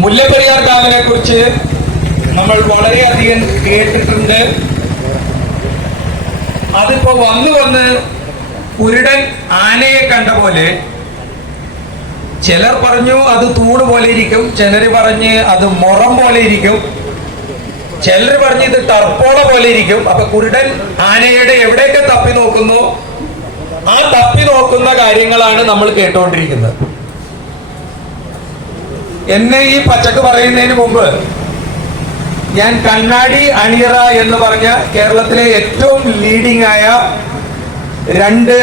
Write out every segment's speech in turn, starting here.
മുല്ലപ്പെരിയാർ ഡാമിനെ കുറിച്ച് നമ്മൾ വളരെയധികം കേട്ടിട്ടുണ്ട്. അതിപ്പോ വന്നു വന്ന് കുരുടൻ ആനയെ കണ്ട പോലെ ചിലർ പറഞ്ഞു അത് തൂട് പോലെ ഇരിക്കും ചിലർ പറഞ്ഞ് അത് മുറം പോലെ ഇരിക്കും ചിലർ പറഞ്ഞ് ഇത് ടർപ്പോള പോലെ ഇരിക്കും. അപ്പൊ കുരുടൻ ആനയുടെ എവിടെയൊക്കെ തപ്പി നോക്കുന്നു? ആ തപ്പി നോക്കുന്ന കാര്യങ്ങളാണ് നമ്മൾ കേട്ടുകൊണ്ടിരിക്കുന്നത് എന്നെ ഈ പച്ചക്ക് പറയുന്നതിന് മുമ്പ് ഞാൻ കണ്ണാടി അണിയറ എന്ന് പറഞ്ഞ കേരളത്തിലെ ഏറ്റവും ലീഡിംഗ് ആയ രണ്ട്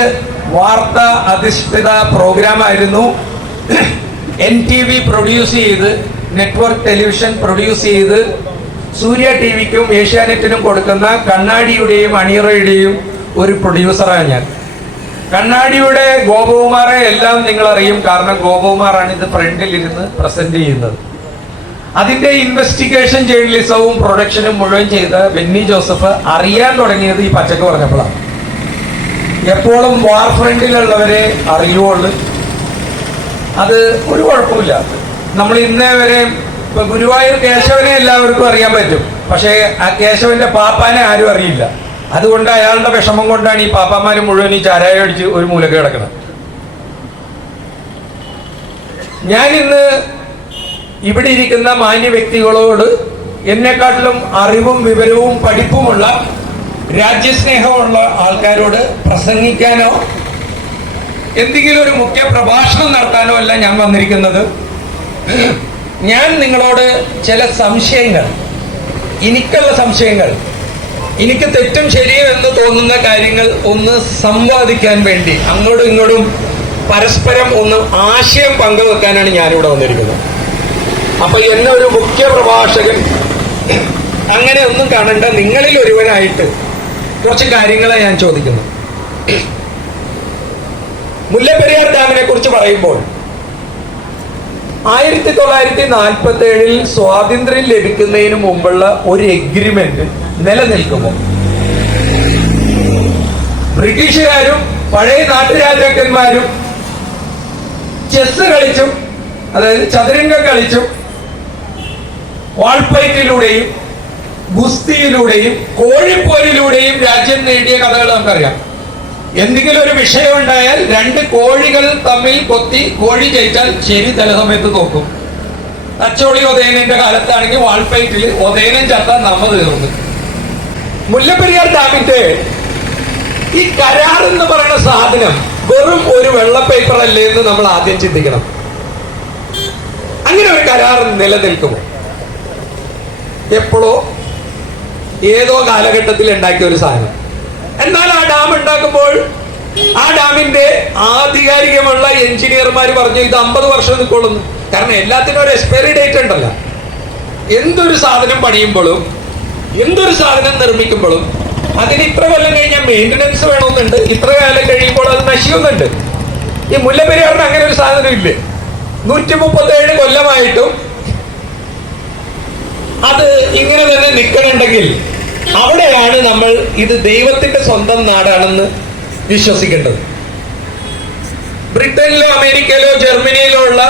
വാർത്ത അധിഷ്ഠിത പ്രോഗ്രാം ആയിരുന്നു എൻ ടി വി പ്രൊഡ്യൂസ് ചെയ്ത് നെറ്റ്വർക്ക് ടെലിവിഷൻ പ്രൊഡ്യൂസ് ചെയ്ത് സൂര്യ ടി വിക്കും ഏഷ്യാനെറ്റിനും കൊടുക്കുന്ന കണ്ണാടിയുടെയും അണിയറയുടെയും ഒരു പ്രൊഡ്യൂസറാണ് ഞാൻ. കണ്ണാടിയുടെ ഗോപകുമാറെ എല്ലാം നിങ്ങൾ അറിയും കാരണം ഗോപകുമാറാണ് ഇത് ഫ്രണ്ടിൽ ഇരുന്ന് പ്രസന്റ് ചെയ്യുന്നത്. അതിന്റെ ഇൻവെസ്റ്റിഗേഷൻ ജേർണലിസവും പ്രൊഡക്ഷനും മുഴുവൻ ചെയ്ത ബെന്നി ജോസഫ് അറിയാൻ തുടങ്ങിയത് ഈ പച്ചക്ക് പറഞ്ഞപ്പോഴാണ്. എപ്പോഴും വാർ ഫ്രണ്ടിലുള്ളവരെ അറിയുള്ളൂ അത് ഒരു കുഴപ്പമില്ല നമ്മൾ ഇന്നേ വരെ ഇപ്പൊ ഗുരുവായൂർ കേശവനെ എല്ലാവർക്കും അറിയാൻ പറ്റും. പക്ഷേ ആ കേശവന്റെ പാപ്പാനെ ആരും അറിയില്ല. അതുകൊണ്ട് അയാളുടെ വിഷമം കൊണ്ടാണ് ഈ പാപ്പാമാര് മുഴുവൻ ഈ ചാരായ അടിച്ച് ഒരു മൂലക്ക് കിടക്കുന്നത്. ഞാൻ ഇന്ന് ഇവിടെ ഇരിക്കുന്ന മാന്യ വ്യക്തികളോട് എന്നെക്കാട്ടിലും അറിവും വിവരവും പഠിപ്പുമുള്ള രാജ്യസ്നേഹമുള്ള ആൾക്കാരോട് പ്രസംഗിക്കാനോ എന്തെങ്കിലും ഒരു മുഖ്യ പ്രഭാഷണം നടത്താനോ അല്ല ഞാൻ വന്നിരിക്കുന്നത്. ഞാൻ നിങ്ങളോട് ചില സംശയങ്ങൾ എനിക്കുള്ള സംശയങ്ങൾ എനിക്ക് തെറ്റും ശരിയും എന്ന് തോന്നുന്ന കാര്യങ്ങൾ ഒന്ന് സംവാദിക്കാൻ വേണ്ടി അങ്ങോട്ടും ഇങ്ങോട്ടും പരസ്പരം ഒന്ന് ആശയം പങ്കുവെക്കാനാണ് ഞാനിവിടെ വന്നിരിക്കുന്നത്. അപ്പൊ എന്നെ ഒരു മുഖ്യ പ്രഭാഷകൻ അങ്ങനെ ഒന്നും കാണണ്ട നിങ്ങളിൽ ഒരുവനായിട്ട് കുറച്ച് കാര്യങ്ങളെ ഞാൻ ചോദിക്കുന്നു മുല്ലപ്പെരിയാർ ഡാമിനെ കുറിച്ച് പറയുമ്പോൾ ആയിരത്തി തൊള്ളായിരത്തി നാൽപ്പത്തി ഏഴിൽ സ്വാതന്ത്ര്യം ലഭിക്കുന്നതിന് മുമ്പുള്ള ഒരു എഗ്രിമെന്റ് നിലനിൽക്കുമോ? ബ്രിട്ടീഷുകാരും പഴയ നാട്ടുരാജാക്കന്മാരും ചെസ് കളിച്ചും അതായത് ചതുരംഗം കളിച്ചും വാൾപ്പയറ്റിലൂടെയും ഗുസ്തിയിലൂടെയും കോഴിപ്പോരിലൂടെയും രാജ്യം നേടിയ കഥകൾ നമുക്കറിയാം. എന്തെങ്കിലും ഒരു വിഷയം ഉണ്ടായാൽ രണ്ട് കോഴികൾ തമ്മിൽ കൊത്തി കോഴി ജയിച്ചാൽ ശരി തലസമയത്ത് സമയത്ത് നോക്കും അച്ചോളി ഉദയനന്റെ കാലത്താണെങ്കിൽ വാൾപ്പയറ്റിൽ ഉദയനൻ ചത്താൻ നമ്മ തീർന്നു. മുല്ലപ്പെരിയാർ ഡാമിന്റെ ഈ കരാർ എന്ന് പറയുന്ന സാധനം വെറും ഒരു വെള്ള പേപ്പർ അല്ലേ എന്ന് നമ്മൾ ആദ്യം ചിന്തിക്കണം. അങ്ങനെ ഒരു കരാർ നിലനിൽക്കുമോ എപ്പോഴോ ഏതോ കാലഘട്ടത്തിൽ ഉണ്ടാക്കിയ ഒരു സാധനം. എന്നാൽ ആ ഡാം ഉണ്ടാക്കുമ്പോൾ ആ ഡാമിന്റെ ആധികാരികമുള്ള എഞ്ചിനീയർമാർ പറഞ്ഞു ഇത് അമ്പത് വർഷം നിൽക്കൊള്ളുന്നു കാരണം എല്ലാത്തിനും ഒരു എക്സ്പയറി ഡേറ്റ് ഉണ്ടല്ലോ. എന്തൊരു സാധനം പണിയുമ്പോഴും എന്തൊരു സാധനം നിർമ്മിക്കുമ്പോഴും അതിന് ഇത്ര കൊല്ലം കഴിഞ്ഞാൽ മെയിന്റനൻസ് വേണമെന്നുണ്ട്. ഇത്ര കാലം കഴിയുമ്പോൾ അത് നശിക്കുന്നുണ്ട്. ഈ മുല്ലപ്പെരിയാറിന് അങ്ങനെ ഒരു സാധനം ഇല്ലേ? നൂറ്റി മുപ്പത്തേഴ് കൊല്ലമായിട്ടും അത് ഇങ്ങനെ തന്നെ നിൽക്കണുണ്ടെങ്കിൽ അവിടെയാണ് നമ്മൾ ഇത് ദൈവത്തിന്റെ സ്വന്തം നാടാണെന്ന് വിശ്വസിക്കേണ്ടത്. ബ്രിട്ടനിലോ അമേരിക്കയിലോ ജർമ്മനിയിലോ ഉള്ള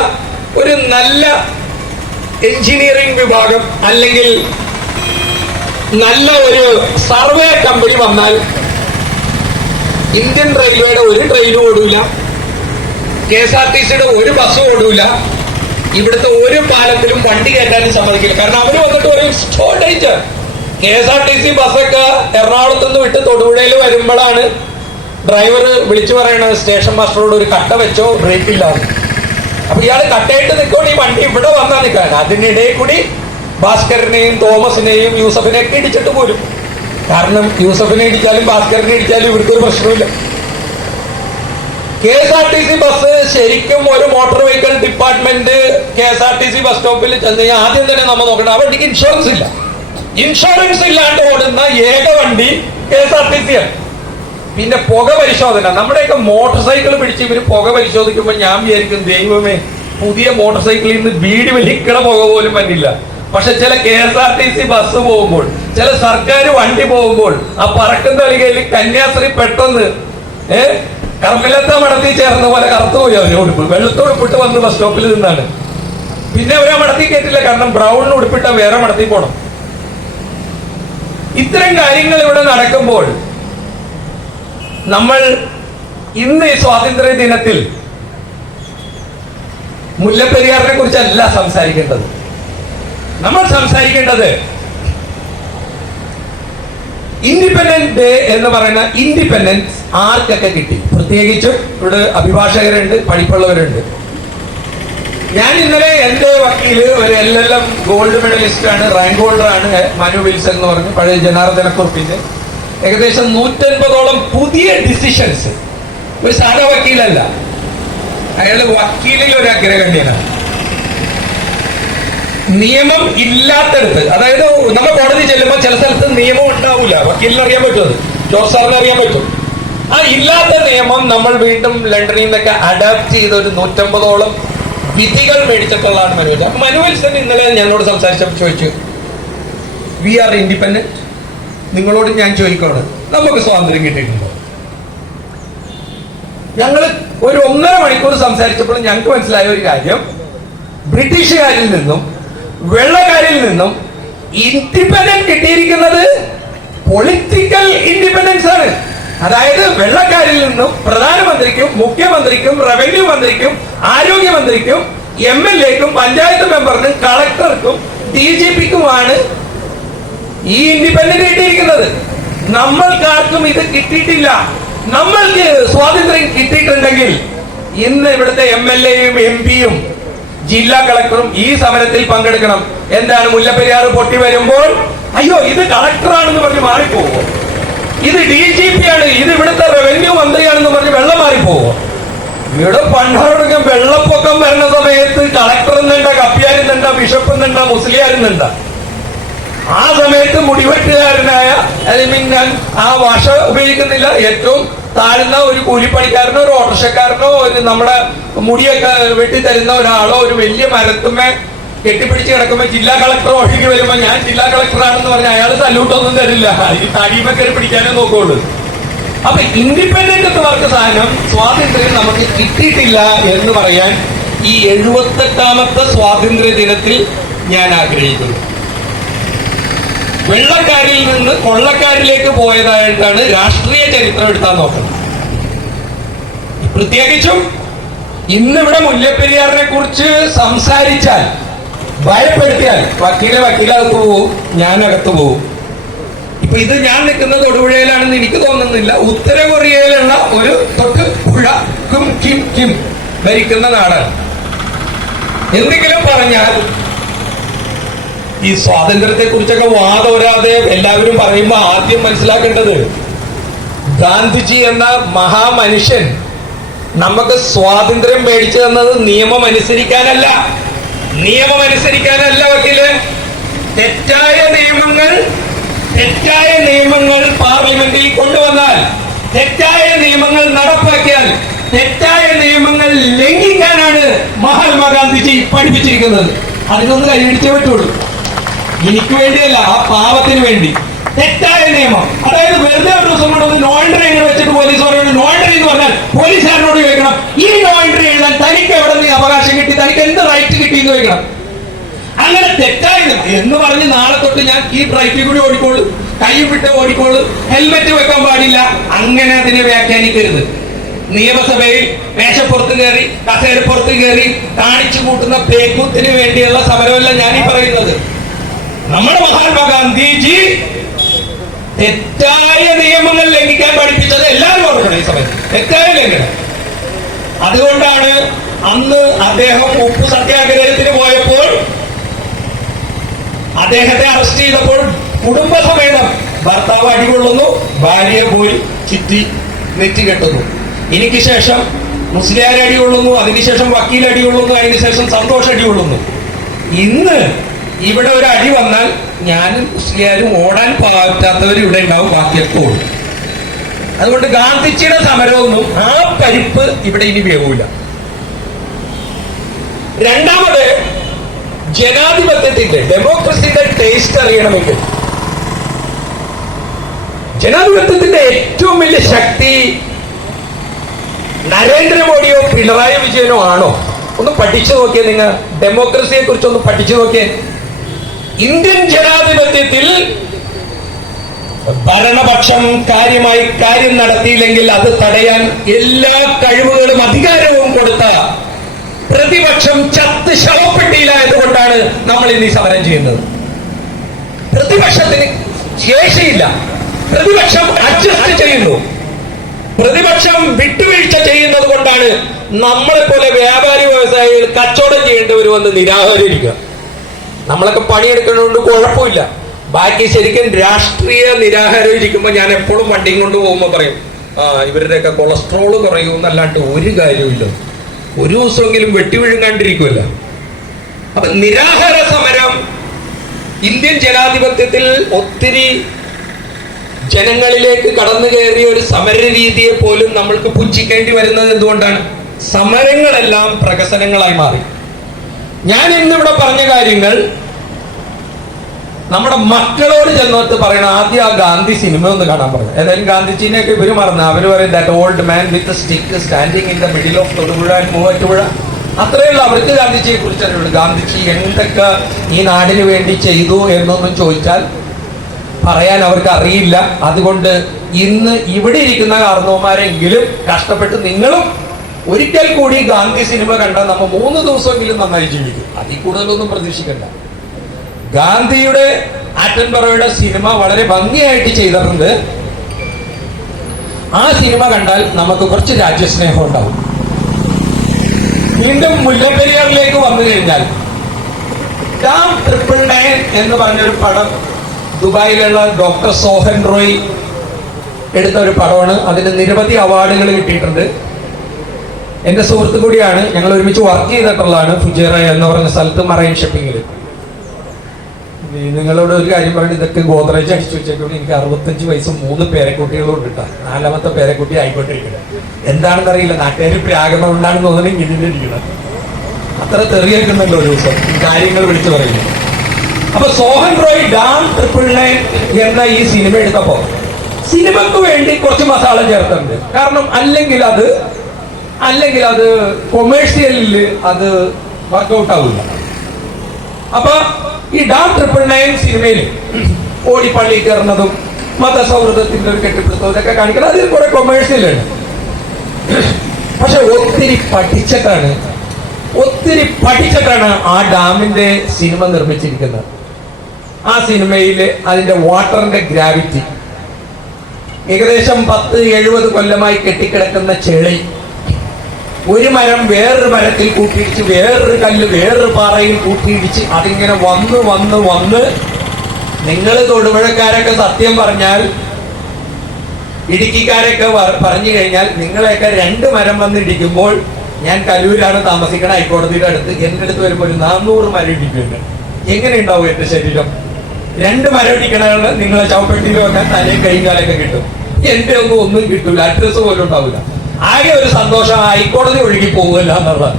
ഒരു നല്ല എഞ്ചിനീയറിംഗ് വിഭാഗം അല്ലെങ്കിൽ നല്ല ഒരു സർവേ കമ്പനി വന്നാൽ ഇന്ത്യൻ റെയിൽവേയുടെ ഒരു ട്രെയിനും ഓടൂല. കെ എസ് ആർ ടി സിയുടെ ഒരു ബസ്സും ഓടൂല. ഇവിടുത്തെ ഒരു പാലത്തിലും വണ്ടി കയറ്റാനും സമ്മതിക്കില്ല. കാരണം അവർ വന്നിട്ട് ഒരു storage K S R T C ബസ്സൊക്കെ എറണാകുളത്ത് നിന്ന് വിട്ട് തൊടുപുഴയിൽ വരുമ്പോഴാണ് ഡ്രൈവർ വിളിച്ചു പറയണത് സ്റ്റേഷൻ മാസ്റ്ററോട് ഒരു കട്ട വെച്ചോ ബ്രേക്ക് ഇല്ലാന്ന് അപ്പൊ ഇയാൾ കട്ടയിട്ട് നിൽക്കോണ്ട് ഈ വണ്ടി ഇവിടെ വന്നാൽ നിൽക്കാൻ അതിനിടയിൽ കൂടി ഭാസ്കരനെയും തോമസിനെയും യൂസഫിനെയും ഒക്കെ ഇടിച്ചിട്ട് പോരും. കാരണം യൂസഫിനെ ഇടിച്ചാലും ഭാസ്കരനെ ഇടിച്ചാലും ഇവിടുത്തെ ഒരു പ്രശ്നമില്ല K S R T C bus ശരിക്കും ഒരു motor vehicle department K S R T C bus സ്റ്റോപ്പിൽ ചെന്ന് ആദ്യം തന്നെ നമ്മൾ നോക്കണം ആ വണ്ടിക്ക് ഇൻഷുറൻസ് ഇല്ല. ഇൻഷുറൻസ് ഇല്ലാണ്ട് ഓടുന്ന ഏക വണ്ടി K S R T C ആണ്. പിന്നെ പുക പരിശോധന. നമ്മുടെയൊക്കെ മോട്ടോർ സൈക്കിൾ പിടിച്ച് ഇവർ പുക പരിശോധിക്കുമ്പോൾ ഞാൻ വിചാരിക്കും ദൈവമേ പുതിയ മോട്ടോർ സൈക്കിളിൽ നിന്ന് ബീഡി വലിക്കണ പുക പോലും വന്നില്ല പക്ഷെ ചില K S R T C bus പോകുമ്പോൾ ചില സർക്കാർ വണ്ടി പോകുമ്പോൾ ആ പറക്കുന്ന കളികയിൽ കന്യാസ്ത്രീ പെട്ടെന്ന് ഏഹ് കർമ്മലത്ത മടത്തി ചേർന്ന പോലെ കറുത്തു പോയി അവന് ഉടുപ്പ്. വെള്ളത്തോട് ഉടുപ്പിട്ട് വന്ന് ബസ് സ്റ്റോപ്പിൽ നിന്നാണ്. പിന്നെ അവരെ മടത്തി കേട്ടില്ല കാരണം ബ്രൗൺ ഉടുപ്പിട്ട വേറെ മടത്തി പോണം. ഇത്തരം കാര്യങ്ങൾ ഇവിടെ നടക്കുമ്പോൾ നമ്മൾ ഇന്ന് ഈ സ്വാതന്ത്ര്യ ദിനത്തിൽ മുല്ലപ്പെരിയാറിനെ കുറിച്ചല്ല സംസാരിക്കേണ്ടത്. നമ്മൾ സംസാരിക്കേണ്ടത് ഇൻഡിപെൻഡന്റ് ഡേ എന്ന് പറയുന്ന ഇൻഡിപെൻഡൻസ് ആർക്കൊക്കെ കിട്ടി? പ്രത്യേകിച്ചും ഇവിടെ അഭിഭാഷകരുണ്ട് പഠിപ്പുള്ളവരുണ്ട്. ഞാൻ ഇന്നലെ എന്റെ വക്കീൽ ഒരു L L M gold medallist ആണ് റാങ്ക് ഹോൾഡർ ആണ് മനു വിൽസൺ എന്ന് പറഞ്ഞു പഴയ ജനാർദ്ദന കുറിപ്പിന്റെ ഏകദേശം നൂറ്റൻപതോളം പുതിയ ഡിസിഷൻസ് ഒരു സാധാ വക്കീലല്ല. അയാൾ വക്കീലിൽ ഒരു അഗ്രഗണ്യനാണ് നിയമം ഇല്ലാത്തടത്ത് അതായത് നമ്മൾ കോടതി ചെല്ലുമ്പോൾ ചില സ്ഥലത്ത് നിയമം ഉണ്ടാവില്ല വക്കീലിന് അറിയാൻ പറ്റും ജോർജ് സാറിന് അറിയാൻ പറ്റും. ആ ഇല്ലാത്ത നിയമം നമ്മൾ വീണ്ടും ലണ്ടനിൽ നിന്നൊക്കെ അഡാപ്റ്റ് ചെയ്ത ഒരു നൂറ്റമ്പതോളം വിധികൾ മേടിച്ചിട്ടുള്ളതാണ് മനുവൽ അപ്പൊ മനുവൽ സെൻ ഇന്നലെ ഞങ്ങളോട് സംസാരിച്ചപ്പോൾ ചോദിച്ചു വി ആർ ഇൻഡിപെൻഡന്റ് നിങ്ങളോട് ഞാൻ ചോദിക്കുകയാണ് നമുക്ക് സ്വാതന്ത്ര്യം കിട്ടിയിട്ടുണ്ടോ? ഞങ്ങൾ ഒരു ഒന്നര മണിക്കൂർ സംസാരിച്ചപ്പോൾ ഞങ്ങൾക്ക് മനസ്സിലായ ഒരു കാര്യം ബ്രിട്ടീഷുകാരിൽ നിന്നും വെള്ളക്കാരിൽ നിന്നും ഇൻഡിപെൻഡന്റ് കിട്ടിയിരിക്കുന്നത് പൊളിറ്റിക്കൽ ഇൻഡിപെൻഡൻസ് ആണ്. അതായത് വെള്ളക്കാരിൽ നിന്നും പ്രധാനമന്ത്രിക്കും മുഖ്യമന്ത്രിക്കും റവന്യൂ മന്ത്രിക്കും ആരോഗ്യമന്ത്രിക്കും എം എൽ എക്കും പഞ്ചായത്ത് മെമ്പറിനും കളക്ടർക്കും ഡി ജി പിക്കുമാണ് ഈ ഇൻഡിപെൻഡന്റ് കിട്ടിയിരിക്കുന്നത്. നമ്മൾക്കാർക്കും ഇത് കിട്ടിയിട്ടില്ല. നമ്മൾക്ക് സ്വാതന്ത്ര്യം കിട്ടിയിട്ടുണ്ടെങ്കിൽ ഇന്ന് ഇവിടുത്തെ എം എൽ എയും എം പിയും ജില്ലാ കളക്ടറും ഈ സമരത്തിൽ പങ്കെടുക്കണം. എന്താണ് മുല്ലപ്പെരിയാർ പൊട്ടി വരുമ്പോൾ അയ്യോ ഇത് കളക്ടറാണെന്ന് പറഞ്ഞ് മാറിപ്പോവോ? ഇത് ഡി ജി പി ആണ് ഇത് ഇവിടുത്തെ റവന്യൂ മന്ത്രിയാണെന്ന് പറഞ്ഞ് വെള്ളം മാറിപ്പോവോ? ഇവിടെ പണ്ടോടൊക്കെ വെള്ളപ്പൊക്കം വരുന്ന സമയത്ത് കളക്ടർ എന്നുണ്ട കപ്പിയാരുന്നുണ്ട ബിഷപ്പ് എന്നുണ്ട മുസ്ലിയാരുന്നുണ്ട ആ സമയത്ത് മുടിവെട്ടുകാരനായ അല്ലെങ്കിൽ ആ ഭാഷ ഉപയോഗിക്കുന്നില്ല. ഏറ്റവും താഴ്ന്ന ഒരു കൂലിപ്പണിക്കാരനോ ഒരു ഓട്ടർഷക്കാരനോ ഒരു നമ്മുടെ മുടിയൊക്കെ വെട്ടിത്തരുന്ന ഒരാളോ ഒരു വലിയ മരത്തുമേ കെട്ടിപ്പിടിച്ച് കിടക്കുമ്പോ ജില്ലാ കളക്ടർ ഒഴുകി വരുമ്പോ ഞാൻ ജില്ലാ കളക്ടറാണെന്ന് പറഞ്ഞാൽ അയാൾ സല്യൂട്ടൊന്നും തരില്ല. ഈ തടിയുമ കയറി പിടിക്കാനേ നോക്കുള്ളൂ. അപ്പൊ ഇൻഡിപെൻഡന്റ് എന്ന് പറഞ്ഞ സാധനം സ്വാതന്ത്ര്യം നമുക്ക് കിട്ടിയിട്ടില്ല എന്ന് പറയാൻ ഈ എഴുപത്തെട്ടാമത്തെ സ്വാതന്ത്ര്യ ദിനത്തിൽ ഞാൻ ആഗ്രഹിക്കുന്നു. വെള്ളക്കാരിൽ നിന്ന് കൊള്ളക്കാരിലേക്ക് പോയതായിട്ടാണ് രാഷ്ട്രീയ ചരിത്രം എടുത്താൽ നോക്കുന്നത്. പ്രത്യേകിച്ചും ഇന്നിവിടെ മുല്ലപ്പെരിയാറിനെ കുറിച്ച് സംസാരിച്ചാൽ ഭയപ്പെടുത്തിയാൽ വക്കീലെ വക്കീലകത്ത് പോവും ഞാൻ അകത്ത് പോവും. ഇപ്പൊ ഇത് ഞാൻ നിൽക്കുന്നത് തൊടുപുഴയിലാണെന്ന് എനിക്ക് തോന്നുന്നില്ല. ഉത്തര കൊറിയയിലുള്ള ഒരു തൊട്ട് പുഴ കിം കിം കിം ഭരിക്കുന്ന നാടാണ്. എന്തെങ്കിലും പറഞ്ഞാൽ ഈ സ്വാതന്ത്ര്യത്തെ കുറിച്ചൊക്കെ വാദോരാതെ എല്ലാവരും പറയുമ്പോ ആദ്യം മനസ്സിലാക്കേണ്ടത് ഗാന്ധിജി എന്ന മഹാമനുഷ്യൻ നമുക്ക് സ്വാതന്ത്ര്യം മേടിച്ചു തന്നത് നിയമം അനുസരിക്കാനല്ല നിയമം അനുസരിക്കാനല്ല വക്കീൽ. തെറ്റായ നിയമങ്ങൾ തെറ്റായ നിയമങ്ങൾ പാർലമെന്റിൽ കൊണ്ടുവന്നാൽ തെറ്റായ നിയമങ്ങൾ നടപ്പാക്കിയാൽ തെറ്റായ നിയമങ്ങൾ ലംഘിക്കാനാണ് മഹാത്മാഗാന്ധിജി പഠിപ്പിച്ചിരിക്കുന്നത്. അതിനൊന്ന് കൈപിടിച്ചേ പറ്റുള്ളൂ. എനിക്ക് വേണ്ടിയല്ല ആ പാവത്തിന് വേണ്ടി. തെറ്റായ നിയമം. അതായത് വെറുതെ ഒരു ദിവസം കൊണ്ട് നോ എൻട്രി വെച്ചിട്ട് പോലീസ് പറയുന്നത് നോ എൻട്രി എന്ന് പറഞ്ഞാൽ പോലീസുകാരനോട് ചോദിക്കണം ഈ നോ എൻട്രി എഴുതാൻ തനിക്ക് എവിടെ നിന്ന് അവകാശം കിട്ടി? തനിക്ക് എന്ത് റൈറ്റ് കിട്ടി എന്ന് ചോദിക്കണം. അങ്ങനെ തെറ്റായ എന്ന് പറഞ്ഞ് നാളെ തൊട്ട് ഞാൻ ഈ ബ്രൈക്കിൽ കൂടി ഓടിക്കോളൂ. കൈ വിട്ട് ഓടിക്കോളൂ. ഹെൽമെറ്റ് വെക്കാൻ പാടില്ല. അങ്ങനെ അതിനെ വ്യാഖ്യാനിക്കരുത്. നിയമസഭയിൽ മേശപ്പുറത്ത് കയറി കസേരപ്പുറത്ത് കയറി കാണിച്ചു കൂട്ടുന്ന പേക്കൂത്തിന് വേണ്ടിയുള്ള സമരമല്ല ഈ പറയുന്നത്. നമ്മുടെ മഹാത്മാഗാന്ധിജി തെറ്റായ നിയമങ്ങൾ ലംഘിക്കാൻ പഠിപ്പിച്ചത് എല്ലാവരും ഓർക്കണം ഈ സമയത്ത്. തെറ്റായ ലംഘനം. അതുകൊണ്ടാണ് അന്ന് അദ്ദേഹം ഉപ്പ് സത്യാഗ്രഹത്തിന് പോയപ്പോൾ അദ്ദേഹത്തെ അറസ്റ്റ് ചെയ്തപ്പോൾ കുടുംബസമേതം ഭർത്താവ് അടികൊള്ളുന്നു ഭാര്യയെ പോയി ചുറ്റി നെറ്റി കെട്ടുന്നു. എനിക്ക് ശേഷം മുസ്ലിയാർ അടികൊള്ളുന്നു അതിനുശേഷം വക്കീൽ അടികൊള്ളുന്നു അതിനുശേഷം സന്തോഷം അടികൊള്ളുന്നു. ഇന്ന് ഇവിടെ ഒരു അടി വന്നാൽ ഞാനും മുസ്ലിയാരും ഓടാൻ പറ്റാത്തവർ ഇവിടെ ഉണ്ടാവും ബാക്കിയൊക്കെ ഓടും. അതുകൊണ്ട് ഗാന്ധിജിയുടെ സമരമൊന്നും ആ പരിപ്പ് ഇവിടെ ഇനി വേവില്ല രണ്ടാമത് ജനാധിപത്യത്തിന്റെ ഡെമോക്രസിയുടെ ടേസ്റ്റ് അറിയണമെങ്കിൽ. ജനാധിപത്യത്തിന്റെ ഏറ്റവും വലിയ ശക്തി നരേന്ദ്രമോദിയോ പിണറായി വിജയനോ ആണോ? ഒന്ന് പഠിച്ചു നോക്കിയേ നിങ്ങൾ. ഡെമോക്രസിയെ കുറിച്ച് ഒന്ന് പഠിച്ചു നോക്കിയേ. ഇന്ത്യൻ ജനാധിപത്യത്തിൽ ഭരണപക്ഷം കാര്യമായി കാര്യം നടത്തിയില്ലെങ്കിൽ അത് തടയാൻ എല്ലാ കഴിവുകളും അധികാരവും കൊടുത്ത പ്രതിപക്ഷം ചത്ത് ശവപ്പെട്ടിയിലായതുകൊണ്ടാണ് നമ്മൾ ഇനി സമരം ചെയ്യുന്നത്. പ്രതിപക്ഷത്തിന് ശേഷിയില്ല. പ്രതിപക്ഷം അഡ്ജസ്റ്റ് ചെയ്യുന്നു. പ്രതിപക്ഷം വിട്ടുവീഴ്ച ചെയ്യുന്നത് കൊണ്ടാണ് നമ്മളെ പോലെ വ്യാപാരി വ്യവസായികൾ കച്ചവടം ചെയ്യേണ്ടവർ വന്ന് നിരാകരിക്കുക. നമ്മളൊക്കെ പണിയെടുക്കുന്നതുകൊണ്ട് കുഴപ്പമില്ല. ബാക്കി ശരിക്കും രാഷ്ട്രീയ നിരാഹാരം ഇരിക്കുമ്പോൾ ഞാൻ എപ്പോഴും വണ്ടിയും കൊണ്ട് പോകുമ്പോൾ പറയും ഇവരുടെയൊക്കെ കൊളസ്ട്രോൾ കുറയുമെന്നല്ലാണ്ട് ഒരു കാര്യമില്ല ഒരു ദിവസമെങ്കിലും വെട്ടിവിഴുങ്ങാണ്ടിരിക്കുമല്ല അപ്പൊ നിരാഹാര സമരം ഇന്ത്യൻ ജനാധിപത്യത്തിൽ ഒത്തിരി ജനങ്ങളിലേക്ക് കടന്നു കയറിയ ഒരു സമര രീതിയെ പോലും നമ്മൾക്ക് പുച്ഛിക്കേണ്ടി വരുന്നത് എന്തുകൊണ്ടാണ്? സമരങ്ങളെല്ലാം പ്രകസനങ്ങളായി മാറി. ഞാൻ ഇന്നിവിടെ പറഞ്ഞ കാര്യങ്ങൾ നമ്മുടെ മക്കളോട് ചെന്നിട്ട് പറയണം ആദ്യം ആ ഗാന്ധി സിനിമ ഒന്ന് കാണാൻ പറഞ്ഞു. ഏതായാലും ഗാന്ധിജീനെയൊക്കെ ഇവർ മറന്നു. അവർ പറയും that old man with stick standing in the middle of Thodupuzha Muvattupuzha അത്രയേ അത്രയുള്ള. അവർക്ക് ഗാന്ധിജിയെ കുറിച്ച് അറിയുള്ളൂ ഗാന്ധിജി എന്തൊക്കെ ഈ നാടിന് വേണ്ടി ചെയ്തു എന്നൊന്നും ചോദിച്ചാൽ പറയാൻ അവർക്ക് അറിയില്ല. അതുകൊണ്ട് ഇന്ന് ഇവിടെ ഇരിക്കുന്ന കാരണവന്മാരെങ്കിലും കഷ്ടപ്പെട്ട് നിങ്ങളും ഒരിക്കൽ കൂടി ഗാന്ധി സിനിമ കണ്ടാൽ നമ്മൾ മൂന്ന് ദിവസമെങ്കിലും നന്നായി ജീവിക്കും. അതിൽ കൂടുതലൊന്നും പ്രതീക്ഷിക്കണ്ട. ഗാന്ധിയുടെ ആറ്റൻബറോയുടെ സിനിമ വളരെ ഭംഗിയായിട്ട് ചെയ്തിട്ടുണ്ട്. ആ സിനിമ കണ്ടാൽ നമുക്ക് കുറച്ച് രാജ്യസ്നേഹം ഉണ്ടാവും. വീണ്ടും മുല്ലപ്പെരിയാറിലേക്ക് വന്നു കഴിഞ്ഞാൽ ഡാം ട്രിപ്പിൾ നയൻ എന്ന് പറഞ്ഞൊരു പടം ദുബായിലുള്ള ഡോക്ടർ സോഹൻ റോയ് എടുത്ത ഒരു പടമാണ്. അതിന് നിരവധി അവാർഡുകൾ കിട്ടിയിട്ടുണ്ട്. എന്റെ സുഹൃത്ത് കൂടിയാണ്. ഞങ്ങൾ ഒരുമിച്ച് വർക്ക് ചെയ്തിട്ടുള്ളതാണ്. ഫുജേറ എന്ന് പറഞ്ഞ സ്ഥലത്ത് മറൈൻ ഷിപ്പിങ്ങിൽ. നിങ്ങളോട് ഒരു കാര്യം പറയുന്നത് ഇതൊക്കെ ഗോദ്രേജ് അടിച്ചു വെച്ചേക്കൊണ്ട് എനിക്ക് അറുപത്തഞ്ച് വയസ്സ് മൂന്ന് പേരക്കുട്ടികളും കിട്ടാ. നാലാമത്തെ പേരക്കുട്ടി ആയിക്കൊണ്ടിരിക്കുന്നത് എന്താണെന്ന് അറിയില്ല നാട്ടുകാർ പ്രാഗമ ഉണ്ടാണെന്ന് തോന്നുന്നെങ്കിൽ ഇതിന്റെ ഇരിക്കണം അത്ര തെറിയേക്കുന്നുണ്ടോ ഒരു ദിവസം? കാര്യങ്ങൾ വിളിച്ചു പറയുന്നു. അപ്പൊ Sohan Roy Dam triple nine എന്ന ഈ സിനിമ എടുത്തപ്പോ സിനിമക്ക് വേണ്ടി കുറച്ച് മസാല ചേർത്തുണ്ട് കാരണം അല്ലെങ്കിൽ അത് അല്ലെങ്കിൽ അത് കൊമേഴ്ഷ്യലിൽ അത് വർക്കൗട്ട് ആവില്ല. അപ്പൊ ഈ ഡാ ട്രിപ്പിൾ നയൻ സിനിമയിൽ ഓടിപ്പള്ളി കയറുന്നതും മതസൗഹൃദത്തിന്റെ ഒരു കെട്ടിപ്പിടുത്തവും ഇതൊക്കെ കാണിക്കുന്നത് അതിൽ കുറെ കൊമേഴ്സ്യലുണ്ട് പക്ഷെ ഒത്തിരി പഠിച്ചിട്ടാണ് ഒത്തിരി പഠിച്ചിട്ടാണ് ആ ഡാമിന്റെ സിനിമ നിർമ്മിച്ചിരിക്കുന്നത്. ആ സിനിമയിൽ അതിന്റെ വാട്ടറിന്റെ ഗ്രാവിറ്റി ഏകദേശം പത്ത് എഴുപത് കൊല്ലമായി കെട്ടിക്കിടക്കുന്ന ചെളി. ഒരു മരം വേറൊരു മരത്തിൽ കൂട്ടിയിടിച്ച് വേറൊരു കല്ല് വേറൊരു പാറയിൽ കൂട്ടിയിടിച്ച് അതിങ്ങനെ വന്ന് വന്ന് വന്ന് നിങ്ങൾ തൊടുപുഴക്കാരൊക്കെ സത്യം പറഞ്ഞാൽ ഇടുക്കിക്കാരൊക്കെ പറഞ്ഞു കഴിഞ്ഞാൽ നിങ്ങളെയൊക്കെ രണ്ട് മരം വന്ന് ഇടിക്കുമ്പോൾ ഞാൻ കലൂരാണ് താമസിക്കണ ഹൈക്കോടതിയുടെ അടുത്ത്. എന്റെ അടുത്ത് വരുമ്പോൾ ഒരു നാനൂറ് മരം ഇടിക്കുന്നുണ്ട്. എങ്ങനെ ഉണ്ടാവും എന്റെ ശരീരം? രണ്ട് മരം ഇടിക്കണതാണ് നിങ്ങളെ ചവപ്പെട്ടിയിൽ വന്നാൽ തലയും കഴിഞ്ഞാലൊക്കെ കിട്ടും. എന്റെ ഒന്നും ഒന്നും കിട്ടൂല. അഡ്രസ് പോലും ഉണ്ടാവില്ല ആകെ ഒരു സന്തോഷം ഹൈക്കോടതി ഒഴുകി പോകില്ല എന്നുള്ളത്.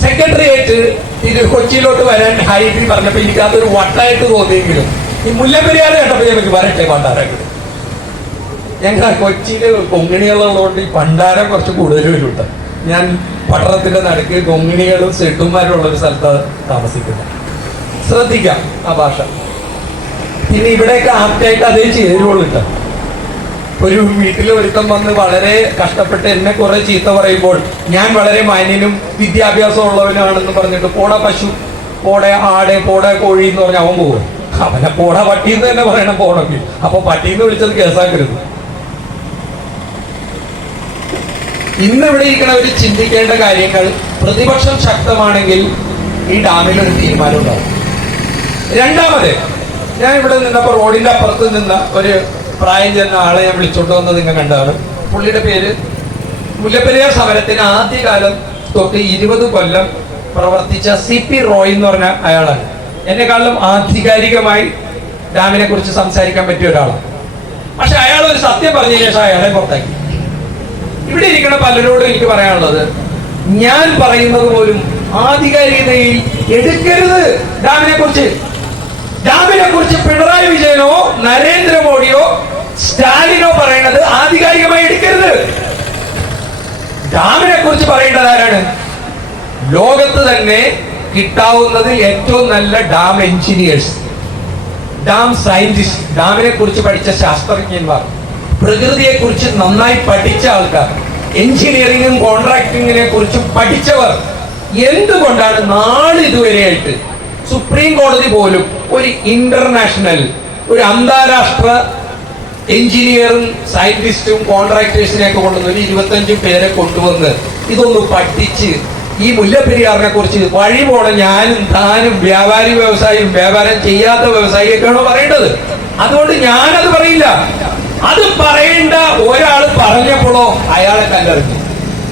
സെക്രട്ടറിയേറ്റ് ഇത് കൊച്ചിയിലോട്ട് വരാൻ ഹൈബി പറഞ്ഞപ്പോ എനിക്ക് അതൊരു വട്ടായിട്ട് തോന്നിയെങ്കിലും ഈ മുല്ലപ്പെരിയാർ കണ്ടപ്പോ എനിക്ക് വരട്ടെ പണ്ടാരങ്ങൾ ഞങ്ങൾ കൊച്ചിയിൽ കൊങ്ങിണികളുള്ളതുകൊണ്ട് ഈ പണ്ടാരം കുറച്ച് കൂടുതൽ വരുന്നുണ്ട് ഞാൻ പട്ടണത്തിന്റെ നടുക്ക് കൊങ്ങിണികളും സെട്ടുമാരും ഉള്ള ഒരു സ്ഥലത്ത് താമസിക്കുന്നത്. ശ്രദ്ധിക്കാം ആ ഭാഷ. പിന്നെ ഇവിടെയൊക്കെ ആപ്റ്റായിട്ട് അതേ ചേരുവുള്ളൂ കേട്ടോ. ഒരു വീട്ടിൽ ഒരുത്തം വന്ന് വളരെ കഷ്ടപ്പെട്ട് എന്നെ കുറെ ചീത്ത പറയുമ്പോൾ ഞാൻ വളരെ മാന്യനും വിദ്യാഭ്യാസം ഉള്ളവനാണെന്ന് പറഞ്ഞിട്ട് പോട പശു പോടെ ആട് പോടെ കോഴി എന്ന് പറഞ്ഞ അവൻ പോകും അവനെ പോട പട്ടി എന്ന് തന്നെ പറയണം പോണെങ്കിൽ അപ്പൊ പട്ടി എന്ന് വിളിച്ചത് കേസാക്കരുത്. ഇന്നിവിടെ ഇരിക്കണവർ ചിന്തിക്കേണ്ട കാര്യങ്ങൾ പ്രതിപക്ഷം ശക്തമാണെങ്കിൽ ഈ ഡാമിൽ ഒരു തീരുമാനം ഉണ്ടാവും. രണ്ടാമത് ഞാൻ ഇവിടെ നിന്നപ്പോ റോഡിന്റെ അപ്പുറത്ത് നിന്ന ഒരു പ്രായം ചെന്ന ആളെ ഞാൻ വിളിച്ചോണ്ട് നിങ്ങൾ കണ്ടാണ് പുള്ളിയുടെ പേര് മുല്ലപ്പെരിയാർ സമരത്തിന് ആദ്യകാലം തൊട്ട് ഇരുപത് കൊല്ലം പ്രവർത്തിച്ച സി പി റോയ് എന്ന് പറഞ്ഞ അയാളാണ്. എന്നെക്കാളും ആധികാരികമായി ഡാമിനെ കുറിച്ച് സംസാരിക്കാൻ പറ്റിയ ഒരാളാണ്. പക്ഷെ അയാൾ ഒരു സത്യം പറഞ്ഞ ശേഷം അയാളെ പുറത്താക്കി. ഇവിടെ ഇരിക്കുന്ന പലരോടും എനിക്ക് പറയാനുള്ളത് ഞാൻ പറയുന്നത് പോലും ആധികാരികതയിൽ എടുക്കരുത് ഡാമിനെ കുറിച്ച്. ഡാമിനെ കുറിച്ച് പിണറായി വിജയനോ നരേന്ദ്രമോദിയോ സ്റ്റാലിനോ പറയുന്നത് ആധികാരികമായി എടുക്കരുത്. ഡാമിനെ കുറിച്ച് പറയേണ്ടത് ആരാണ്? ലോകത്ത് തന്നെ കിട്ടാവുന്നതിൽ ഏറ്റവും നല്ല ഡാം എഞ്ചിനീയേഴ്സ്. Dam scientist. ഡാമിനെ കുറിച്ച് പഠിച്ച ശാസ്ത്രജ്ഞന്മാർ. പ്രകൃതിയെ കുറിച്ച് നന്നായി പഠിച്ച ആൾക്കാർ. എഞ്ചിനീയറിംഗും കോൺട്രാക്ടിങ്ങിനെ കുറിച്ചും പഠിച്ചവർ. എന്തുകൊണ്ടാണ് നാളെ ഇതുവരെയായിട്ട് സുപ്രീം കോടതി പോലും ഒരു ഇന്റർനാഷണൽ ഒരു അന്താരാഷ്ട്ര എഞ്ചിനീയറും സയന്റിസ്റ്റും കോൺട്രാക്ടേഴ്സിനെ ഒക്കെ കൊണ്ടുവന്ന് ഒരു ഇരുപത്തഞ്ച് പേരെ കൊണ്ടുവന്ന് ഇതൊന്ന് പഠിച്ച് ഈ മുല്ലപ്പെരിയാറിനെ കുറിച്ച് വഴി പോണ ഞാനും താനും വ്യാപാരി വ്യവസായിയും വ്യാപാരം ചെയ്യാത്ത വ്യവസായിയൊക്കെയാണോ പറയേണ്ടത്? അതുകൊണ്ട് ഞാനത് പറയില്ല. അത് പറയേണ്ട ഒരാൾ പറഞ്ഞപ്പോഴോ അയാളെ കല്ലെറിഞ്ഞു.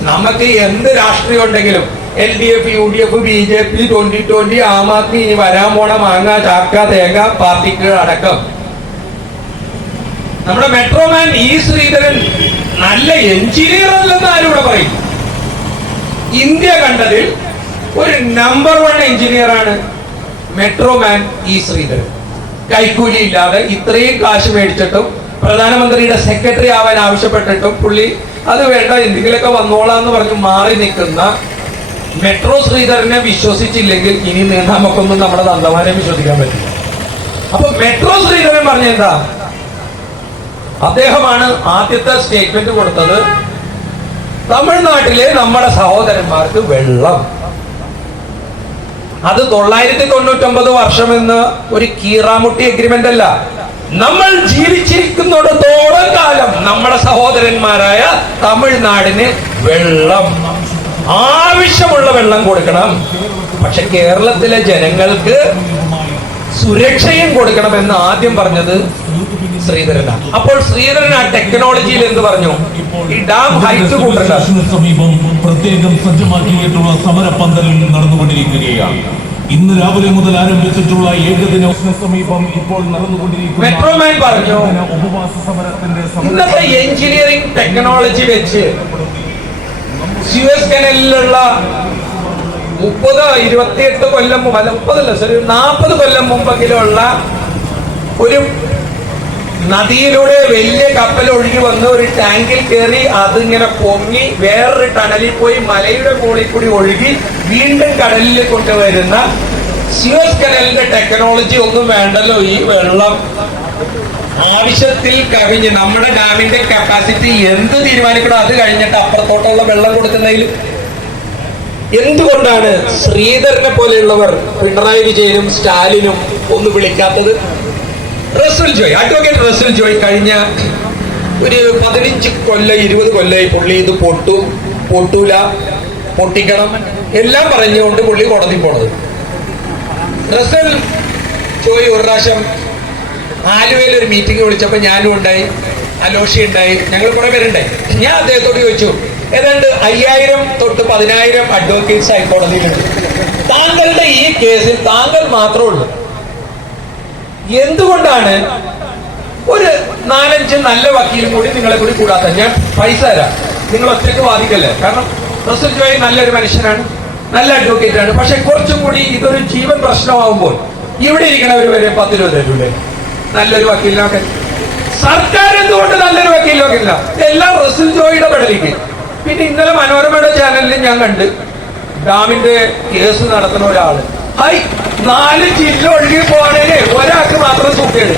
നമുക്ക് എന്ത് രാഷ്ട്രീയം ഉണ്ടെങ്കിലും L D F U D F B J P twenty twenty Aam Aadmi ഇനി വരാൻ പോണ മാങ്ങ ചാക്ക തേങ്ങ പാർട്ടിക്ക് അടക്കം. നമ്മുടെ മെട്രോമാൻ ഇ ശ്രീധരൻ നല്ല എഞ്ചിനീയർ അല്ലെന്ന് ആരും ഇവിടെ പറയും. ഇന്ത്യ കണ്ടതിൽ ഒരു നമ്പർ വൺ എഞ്ചിനീയർ ആണ് മെട്രോമാൻ ഇ ശ്രീധരൻ. കൈക്കൂലി ഇല്ലാതെ ഇത്രയും കാശ് മേടിച്ചിട്ടും പ്രധാനമന്ത്രിയുടെ സെക്രട്ടറി ആവാൻ ആവശ്യപ്പെട്ടിട്ടും പുള്ളി അത് വേണ്ട എന്തെങ്കിലുമൊക്കെ വന്നോളാന്ന് പറഞ്ഞ് മാറി നിൽക്കുന്ന മെട്രോ ശ്രീധരനെ വിശ്വസിച്ചില്ലെങ്കിൽ ഇനി നമുക്കൊന്നും നമ്മുടെ തന്ത്രമാരെ വിശ്വസിക്കാൻ പറ്റില്ല. അപ്പൊ മെട്രോ ശ്രീധരൻ പറഞ്ഞ എന്താ? അദ്ദേഹമാണ് ആദ്യത്തെ സ്റ്റേറ്റ്മെന്റ് കൊടുത്തത് തമിഴ്നാട്ടിലെ നമ്മുടെ സഹോദരന്മാർക്ക് വെള്ളം. അത് തൊള്ളായിരത്തി തൊണ്ണൂറ്റൊമ്പത് വർഷം എന്ന് ഒരു കീറാമുട്ടി എഗ്രിമെന്റ് അല്ല. നമ്മൾ ജീവിച്ചിരിക്കുന്നിടത്തോളം കാലം നമ്മുടെ സഹോദരന്മാരായ തമിഴ്നാടിന് വെള്ളം. ആവശ്യമുള്ള വെള്ളം കൊടുക്കണം. പക്ഷെ കേരളത്തിലെ ജനങ്ങൾക്ക് സുരക്ഷയും കൊടുക്കണം എന്ന് ആദ്യം പറഞ്ഞത് ശ്രീധരനാണ്. അപ്പോൾ ശ്രീധരൻ ആ ടെക്നോളജിയിൽ എന്ത് പറഞ്ഞു? ഈ ഡാം ഹൈറ്റ് കൂട്ടണ്ട. സമീപം പ്രത്യേകം സജ്ജമാക്കിയിട്ടുള്ള സമരപ്പന്തലിൽ നടന്നുകൊണ്ടിരിക്കുകയാണ്. ഇന്ന് രാവിലെ മുതൽ ആരംഭിച്ചിട്ടുള്ള ഏകദിന സമീപം ഇപ്പോൾ നടന്നുകൊണ്ടിരിക്കുന്നു. മെട്രോമാൻ പറഞ്ഞു ഉപവാസ സമരത്തിന്റെ ഇന്നത്തെ എഞ്ചിനീയറിംഗ് ടെക്നോളജി വെച്ച് സ്യൂസ് കനലിലുള്ള മുപ്പത് ഇരുപത്തിയെട്ട് കൊല്ലം മുമ്പ് അല്ല മുപ്പതല്ല സോറി നാൽപ്പത് കൊല്ലം മുമ്പെങ്കിലുള്ള ഒരു നദിയിലൂടെ വലിയ കപ്പൽ ഒഴുകി വന്ന് ഒരു ടാങ്കിൽ കയറി അതിങ്ങനെ പൊങ്ങി വേറൊരു ടണലിൽ പോയി മലയുടെ മുകളിൽ കൂടി ഒഴുകി വീണ്ടും കടലിൽ കൊണ്ടുവരുന്ന സ്യൂസ് കനലിന്റെ ടെക്നോളജി ഒന്നും വേണ്ടല്ലോ ഈ വെള്ളം. ആവശ്യത്തിൽ കവിഞ്ഞ് നമ്മുടെ ഡാമിന്റെ കപ്പാസിറ്റി എന്ത് തീരുമാനിക്കണോ അത് കഴിഞ്ഞിട്ട് അപ്പുറത്തോട്ടുള്ള വെള്ളം കൊടുക്കുന്നതിൽ എന്തുകൊണ്ടാണ് ശ്രീധരനെ പോലെയുള്ളവർ പിണറായി വിജയനും സ്റ്റാലിനും ഒന്ന് വിളിക്കാത്തത്? റസൽ ജോയ് അഡ്വക്കേറ്റ് റസൽ ജോയ് കഴിഞ്ഞ ഒരു പതിനഞ്ച് കൊല്ലം ഇരുപത് കൊല്ലമായി പുള്ളി ഇത് പൊട്ടു പൊട്ടൂല പൊട്ടിക്കണം. എല്ലാം പറഞ്ഞുകൊണ്ട് പുള്ളി കോടതി പോണത്. റസൽ ജോയ് ഒരു പ്രാവശ്യം ആലുവയിൽ ഒരു മീറ്റിംഗ് വിളിച്ചപ്പോൾ ഞാനും ഉണ്ടായി അലോഷി ഉണ്ടായി ഞങ്ങൾ കുറെ പേരുണ്ടായി. ഞാൻ അദ്ദേഹത്തോട് ചോദിച്ചു ഏതാണ്ട് അയ്യായിരം തൊട്ട് പതിനായിരം അഡ്വക്കേറ്റ്സ് ഹൈക്കോടതിയിലുണ്ട് താങ്കളുടെ ഈ കേസിൽ താങ്കൾ മാത്രമേ ഉള്ളൂ. എന്തുകൊണ്ടാണ് ഒരു നാലഞ്ച് നല്ല വക്കീലും കൂടി നിങ്ങളെ കൂടി കൂടാത്ത? ഞാൻ പൈസ തരാം. നിങ്ങൾ ഒറ്റയ്ക്ക് വാദിക്കല്ലേ? കാരണം റസൽ ജോയ് നല്ലൊരു മനുഷ്യനാണ് നല്ല അഡ്വക്കേറ്റ് ആണ്. പക്ഷെ കുറച്ചും കൂടി ഇതൊരു ജീവൻ പ്രശ്നമാകുമ്പോൾ ഇവിടെ ഇരിക്കണവർ വരെ പത്ത് രൂപ തരൂലേ നല്ലൊരു വക്കീലിനൊക്കെ. സർക്കാർ എന്തുകൊണ്ട് നല്ലൊരു വക്കീലിനൊക്കില്ല എല്ലാം റസിൽ ജോയിയുടെ പെടലിക്ക്. പിന്നെ ഇന്നലെ മനോരമയുടെ ചാനലിൽ ഞാൻ കണ്ട് ഡാമിന്റെ കേസ് നടത്തുന്ന ഒരാൾ. ഹൈ നാല് ജില്ല ഒഴുകി പോകണേന് ഒരാൾക്ക് മാത്രം സൂക്കേട്.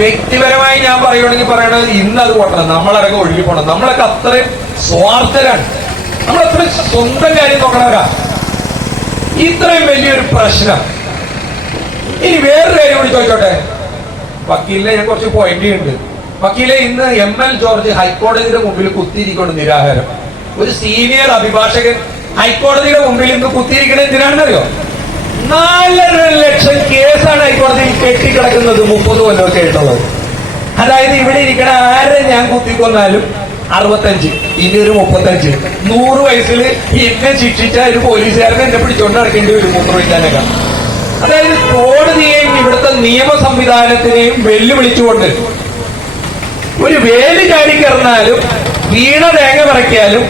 വ്യക്തിപരമായി ഞാൻ പറയുകയാണെങ്കിൽ പറയണത് ഇന്ന് അത് പോട്ടണം. നമ്മളൊക്കെ ഒഴുകി പോകണം നമ്മളൊക്കെ അത്രയും സ്വാർത്ഥരാണ്. നമ്മളത്ര സ്വന്തം കാര്യം നോക്കണവരാ. ഇത്രയും വലിയൊരു പ്രശ്നം. ഇനി വേറൊരു കാര്യം കൂടി ചോദിച്ചോട്ടെ? വക്കീലിനെ ഞാൻ കുറച്ച് പോയിന്റ് ഉണ്ട് വക്കീലെ ഇന്ന് എം എൽ ജോർജ് ഹൈക്കോടതിയുടെ മുമ്പിൽ കുത്തിയിരിക്കൊണ്ട് നിരാഹാരം. ഒരു സീനിയർ അഭിഭാഷകൻ ഹൈക്കോടതിയുടെ മുമ്പിൽ ഇന്ന് കുത്തിയിരിക്കണത് എന്തിനാണെന്നറിയോ? നാലര ലക്ഷം കേസാണ് ഹൈക്കോടതിയിൽ കെട്ടിക്കിടക്കുന്നത് മുപ്പത് കൊല്ലമൊക്കെ ആയിട്ടുള്ളത്. അതായത് ഇവിടെ ഇരിക്കണ ആരെ ഞാൻ കുത്തിക്കൊന്നാലും അറുപത്തഞ്ച് ഇനി ഒരു മുപ്പത്തഞ്ച്. നൂറ് വയസ്സിൽ എന്നെ ശിക്ഷിച്ച ഒരു പോലീസുകാരനെ എന്നെ പിടിച്ചോണ്ട് നടക്കേണ്ടി വരും മൂത്രമൊഴിക്കാനൊക്കെ അതായത് കോടതിയെയും ഇവിടുത്തെ നിയമ സംവിധാനത്തിനെയും വെല്ലുവിളിച്ചുകൊണ്ട് ഒരു വേലി ചാടിക്കിറന്നാലും വീണ തേങ്ങ പറക്കിയാലും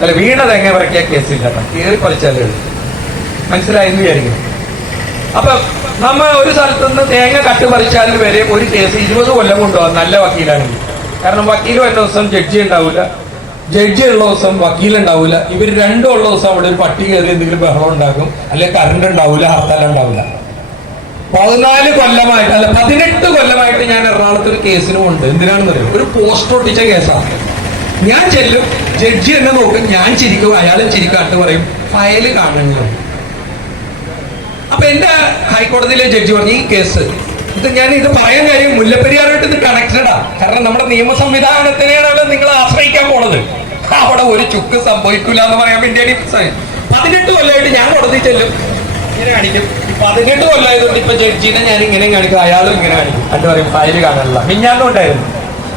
അല്ല വീണ തേങ്ങ പറക്കിയ കേസില്ല. കയറി പറിച്ചാലേ മനസ്സിലായെന്ന് വിചാരിക്കുന്നു. അപ്പൊ നമ്മ ഒരു സ്ഥലത്ത് നിന്ന് തേങ്ങ കട്ട് പറിച്ചാലും വരെ ഒരു കേസ് ഇരുപത് കൊല്ലം കൊണ്ടുപോകാം. നല്ല വക്കീലാണെങ്കിൽ. കാരണം വക്കീലും ദിവസം ജഡ്ജി ഉണ്ടാവില്ല ജഡ്ജി ഉള്ള ദിവസം വക്കീലുണ്ടാവില്ല ഇവർ രണ്ടും ഉള്ള ദിവസം അവിടെ ഒരു പട്ടി കയറി എന്തെങ്കിലും ബഹളം ഉണ്ടാക്കും. അല്ലെങ്കിൽ കറണ്ട് ഉണ്ടാവില്ല ഹർത്താൽ ഉണ്ടാവില്ല പതിനാല് കൊല്ലമായിട്ട് അല്ല പതിനെട്ട് കൊല്ലമായിട്ട് ഞാൻ എറണാകുളത്ത് ഒരു കേസിനും ഉണ്ട് എന്തിനാണെന്ന് അറിയാം? ഒരു പോസ്റ്റ് ഒട്ടിച്ച കേസാണ് ഞാൻ ചെല്ലും ജഡ്ജി എന്നെ നോക്കും. ഞാൻ ചിരിക്കും അയാളും ചിരിക്കാട്ട് പറയും ഫയൽ കാണുന്നു അപ്പൊ എന്റെ ഹൈക്കോടതിയിലെ ജഡ്ജി പറഞ്ഞു ഈ കേസ് ഇത് ഞാൻ ഇത് പറയാൻ കാര്യം മുല്ലപ്പെരിയാറായിട്ട് ഇത് കണക്ടഡാ കാരണം നമ്മുടെ നിയമ സംവിധാനത്തിനെയാണ് നിങ്ങൾ ആശ്രയിക്കാൻ പോണത്. അവിടെ ഒരു ചുക്ക് സംഭവിക്കില്ല എന്ന് പറയാൻ വേണ്ടിയാണ് പ്രശ്നം. പതിനെട്ട് കൊല്ലമായിട്ട് ഞാൻ കോടതി ചെല്ലും. ഇങ്ങനെ കാണിക്കും. പതിനെട്ട് കൊല്ലമായതുകൊണ്ട് ഇപ്പൊ ജഡ്ജിനെ ഞാൻ ഇങ്ങനെ കാണിക്കും. അയാളും ഇങ്ങനെ കാണിക്കും. അല്ല പറയും ഫയൽ കാണാനില്ല മിഞ്ഞാന്നും ഉണ്ടായിരുന്നു.